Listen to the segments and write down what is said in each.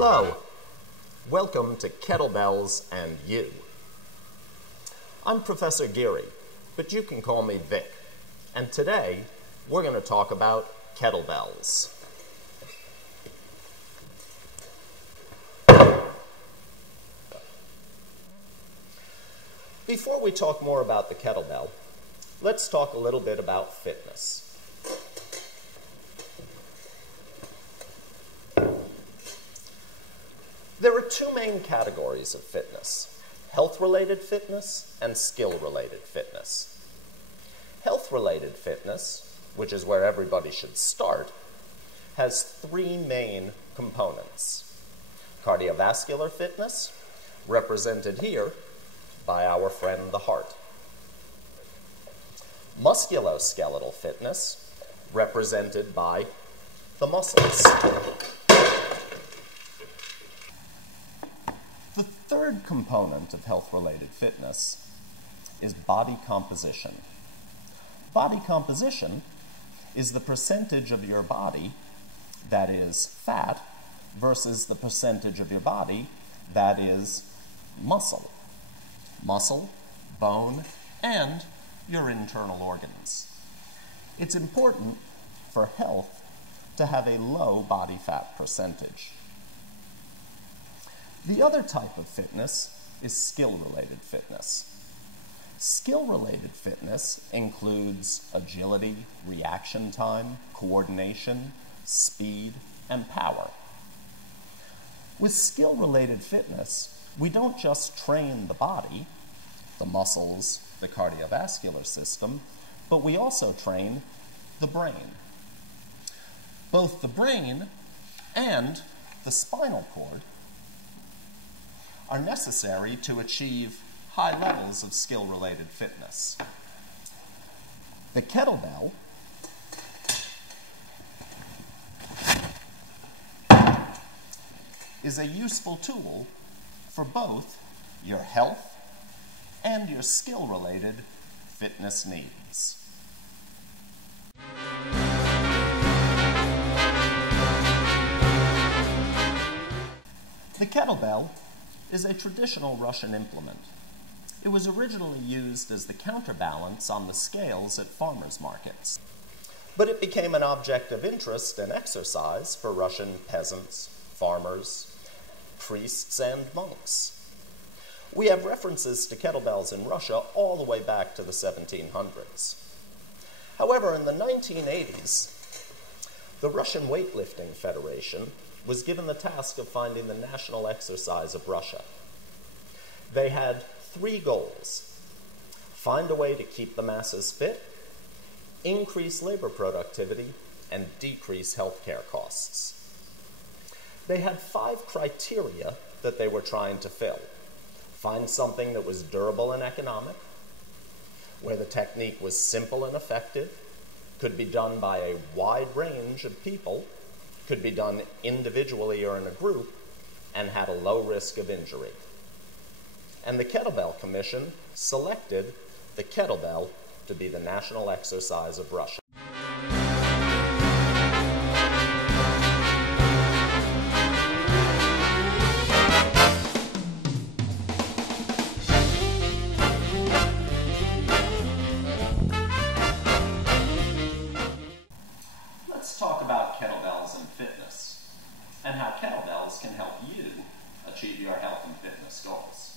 Hello, welcome to Kettlebells and You. I'm Professor Geary, but you can call me Vic, and today we're going to talk about kettlebells. Before we talk more about the kettlebell, let's talk a little bit about fitness. There are two main categories of fitness: health-related fitness and skill-related fitness. Health-related fitness, which is where everybody should start, has three main components. Cardiovascular fitness, represented here by our friend the heart. Musculoskeletal fitness, represented by the muscles. The third component of health-related fitness is body composition. Body composition is the percentage of your body that is fat versus the percentage of your body that is muscle. Muscle, bone, and your internal organs. It's important for health to have a low body fat percentage. The other type of fitness is skill-related fitness. Skill-related fitness includes agility, reaction time, coordination, speed, and power. With skill-related fitness, we don't just train the body, the muscles, the cardiovascular system, but we also train the brain. Both the brain and the spinal cord are necessary to achieve high levels of skill-related fitness. The kettlebell is a useful tool for both your health and your skill-related fitness needs. The kettlebell is a traditional Russian implement. It was originally used as the counterbalance on the scales at farmers' markets. But it became an object of interest and exercise for Russian peasants, farmers, priests, and monks. We have references to kettlebells in Russia all the way back to the 1700s. However, in the 1980s, the Russian Weightlifting Federation was given the task of finding the national exercise of Russia. They had three goals: find a way to keep the masses fit, increase labor productivity, and decrease healthcare costs. They had 5 criteria that they were trying to fill. Find something that was durable and economic, where the technique was simple and effective, could be done by a wide range of people, could be done individually or in a group, and had a low risk of injury. And the Kettlebell Commission selected the kettlebell to be the national exercise of Russia. Let's talk about kettlebells and fitness, and how kettlebells can help you achieve your health and fitness goals.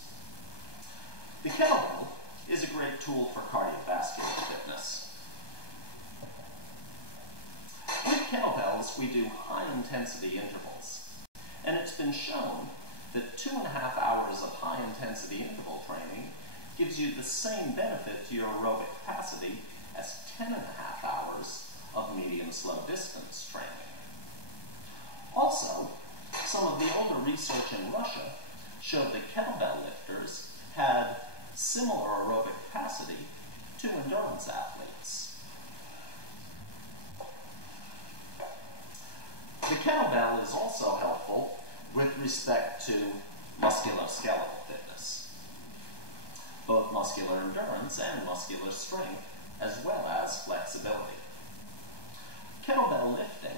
The kettlebell is a great tool for cardiovascular fitness. With kettlebells, we do high-intensity intervals, and it's been shown that 2.5 hours of high-intensity interval training gives you the same benefit to your aerobic capacity as 10.5 hours of medium-slow distance training. Also, some of the older research in Russia showed that kettlebell lifters had similar aerobic capacity to endurance athletes. The kettlebell is also helpful with respect to musculoskeletal fitness, both muscular endurance and muscular strength, as well as flexibility. Kettlebell lifting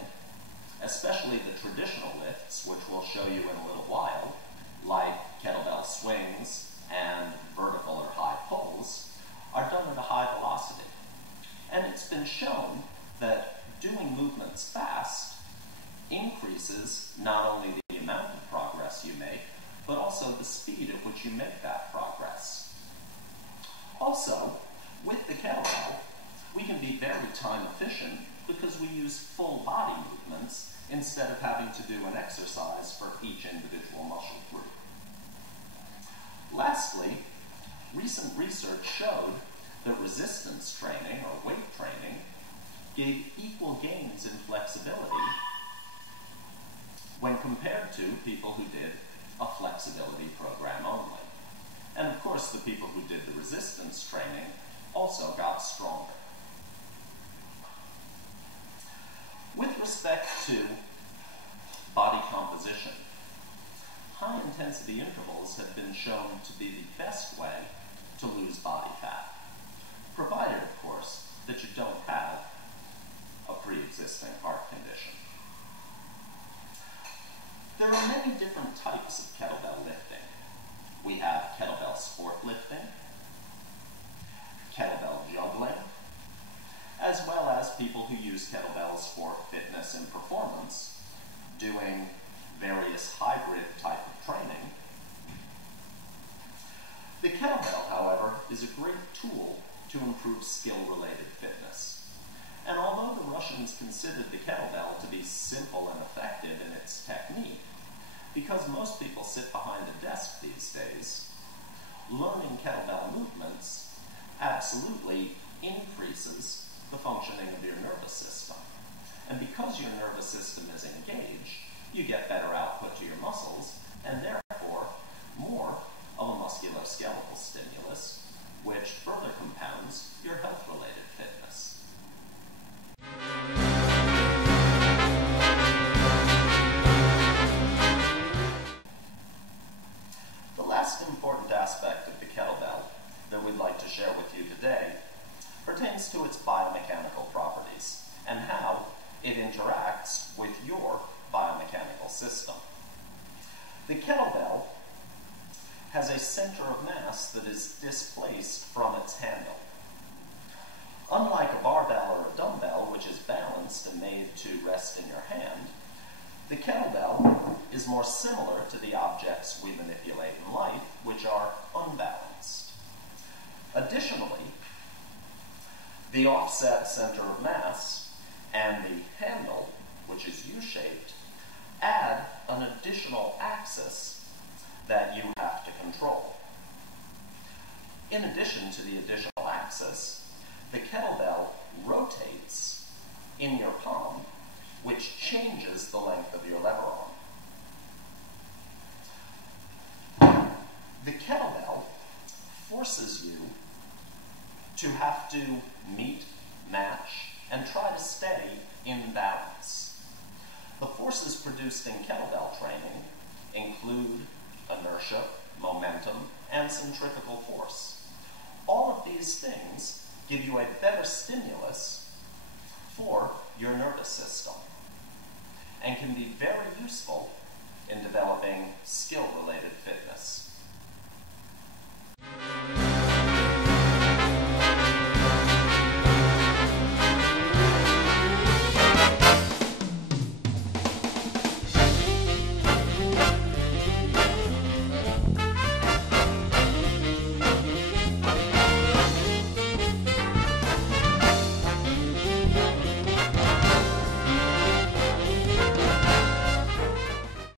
especially the traditional lifts, which we'll show you in a little while, like kettlebell swings and vertical or high pulls, are done at a high velocity. And it's been shown that doing movements fast increases not only the amount of progress you make, but also the speed at which you make that progress. Also, with the kettlebell, we can be very time efficient because we use full body movements instead of having to do an exercise for each individual muscle group. Lastly, recent research showed that resistance training or weight training gave equal gains in flexibility when compared to people who did a flexibility program only. And of course, the people who did the resistance training also got stronger. With respect to body composition, high-intensity intervals have been shown to be the best way to lose body fat, provided, of course, that you don't have a pre-existing heart condition. There are many different types of kettlebell lifting. We have kettlebell sport lifting, kettlebell juggling, as well as people who use kettlebells for fitness and performance, doing various hybrid type of training. The kettlebell, however, is a great tool to improve skill-related fitness. And although the Russians considered the kettlebell to be simple and effective in its technique, because most people sit behind a desk these days, learning kettlebell movements absolutely increases the functioning of your nervous system. And because your nervous system is engaged, you get better output to your muscles, and therefore more of a musculoskeletal stimulus, which further compounds your health-related fitness. The last important aspect of the kettlebell that we'd like to share with you today pertains to its biomechanical properties and how it interacts with your biomechanical system. The kettlebell has a center of mass that is displaced from its handle. Unlike a barbell or a dumbbell, which is balanced and made to rest in your hand, the kettlebell is more similar to the objects we manipulate in life, which are unbalanced. Additionally, the offset center of mass and the handle, which is U-shaped, add an additional axis that you have to control. In addition to the additional axis, the kettlebell rotates in your palm, which changes the length of your lever arm. The kettlebell forces you to have to meet, match, and try to stay in balance. The forces produced in kettlebell training include inertia, momentum, and centrifugal force. All of these things give you a better stimulus for your nervous system and can be very useful in developing skill-related fitness.